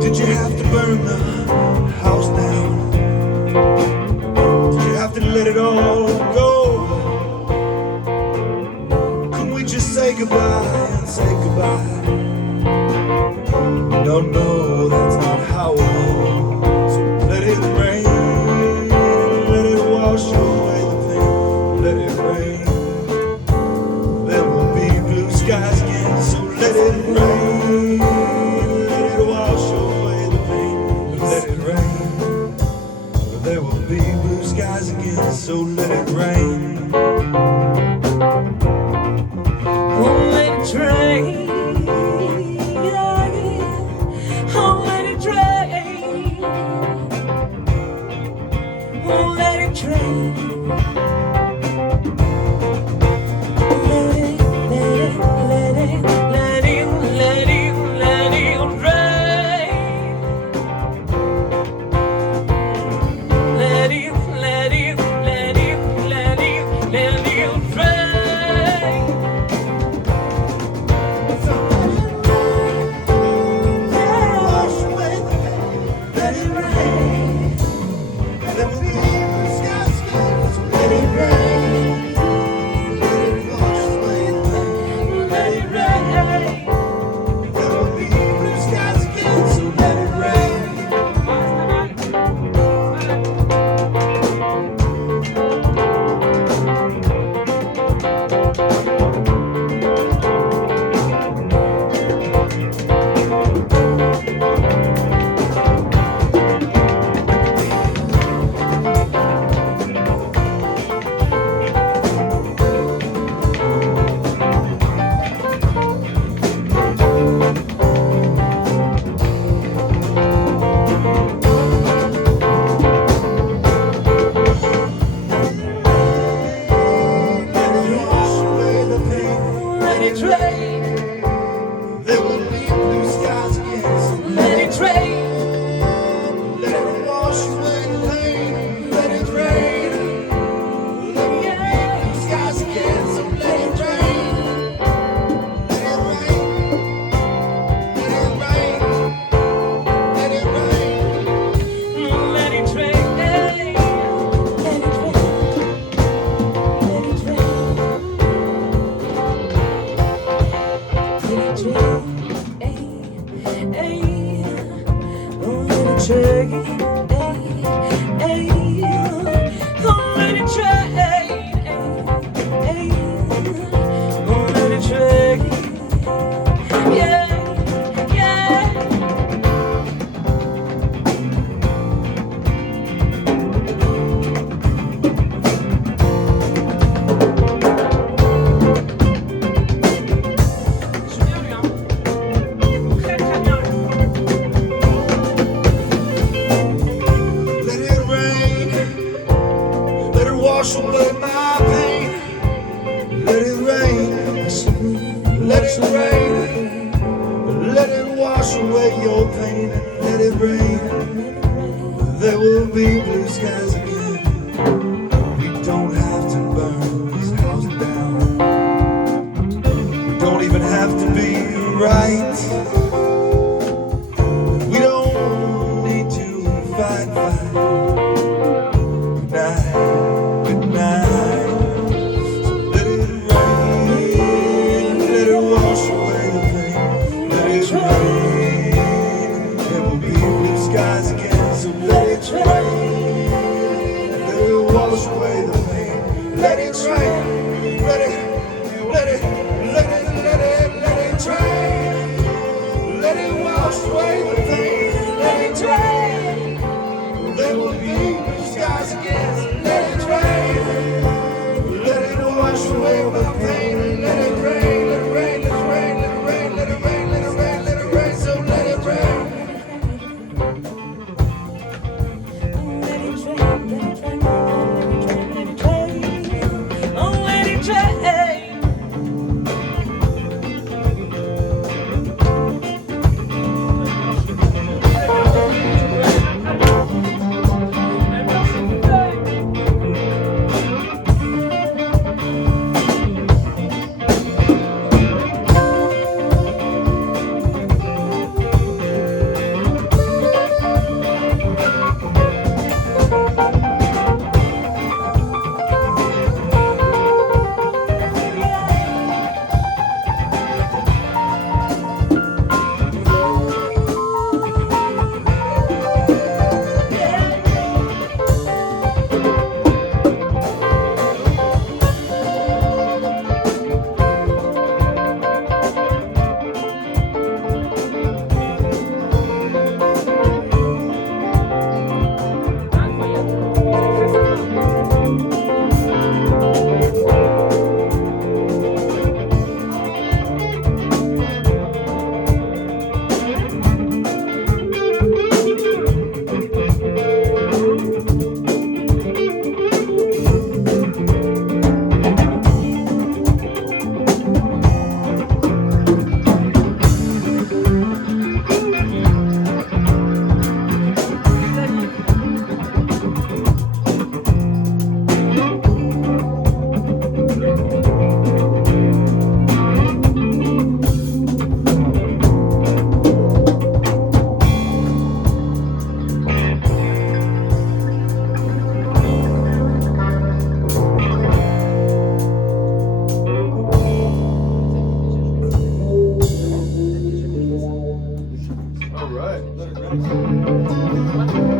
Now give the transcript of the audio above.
Did you have to burn the house down? Did you have to let it all go? Can we just say goodbye and say goodbye? No, no, that's not how it goes. So let it rain, let it wash away the pain. Let it rain, there will be blue skies again. So let it rain, let it wash away the pain. Let it rain, there will be blue skies again. So let it rain. Oh, let it rain. Oh, let it rain. Oh, let it rain. There will be blue skies again. So Let it rain. let it wash away the pain. Let it rain. There will be blue skies again. So let it rain. Let it rain. Let it rain. Let it rain. Let it rain. Let it rain. Let it rain. Let it rain. Oh, let it rain. Oh, let it rain. Oh, let it rain. Yeah, yeah. Let it rain. Let it wash away my pain. Let it rain. Let it rain. Let it wash away your pain. Let it rain. There will be blue skies again. We don't have to burn this house down. We don't even have to be right. We don't need to fight. Good night, good night. So let it rain, let it wash away the pain. Let it rain, there will be blue skies again. So let it rain, let it wash away the pain. Let it rain, let it rain. Let it wash away the pain. Let it rain. There will be blue skies again. Let it rain. Let it wash away the pain. Let it rain. Let it rain. Let it rain. Let it rain. Let it rain. All right. Let it rain.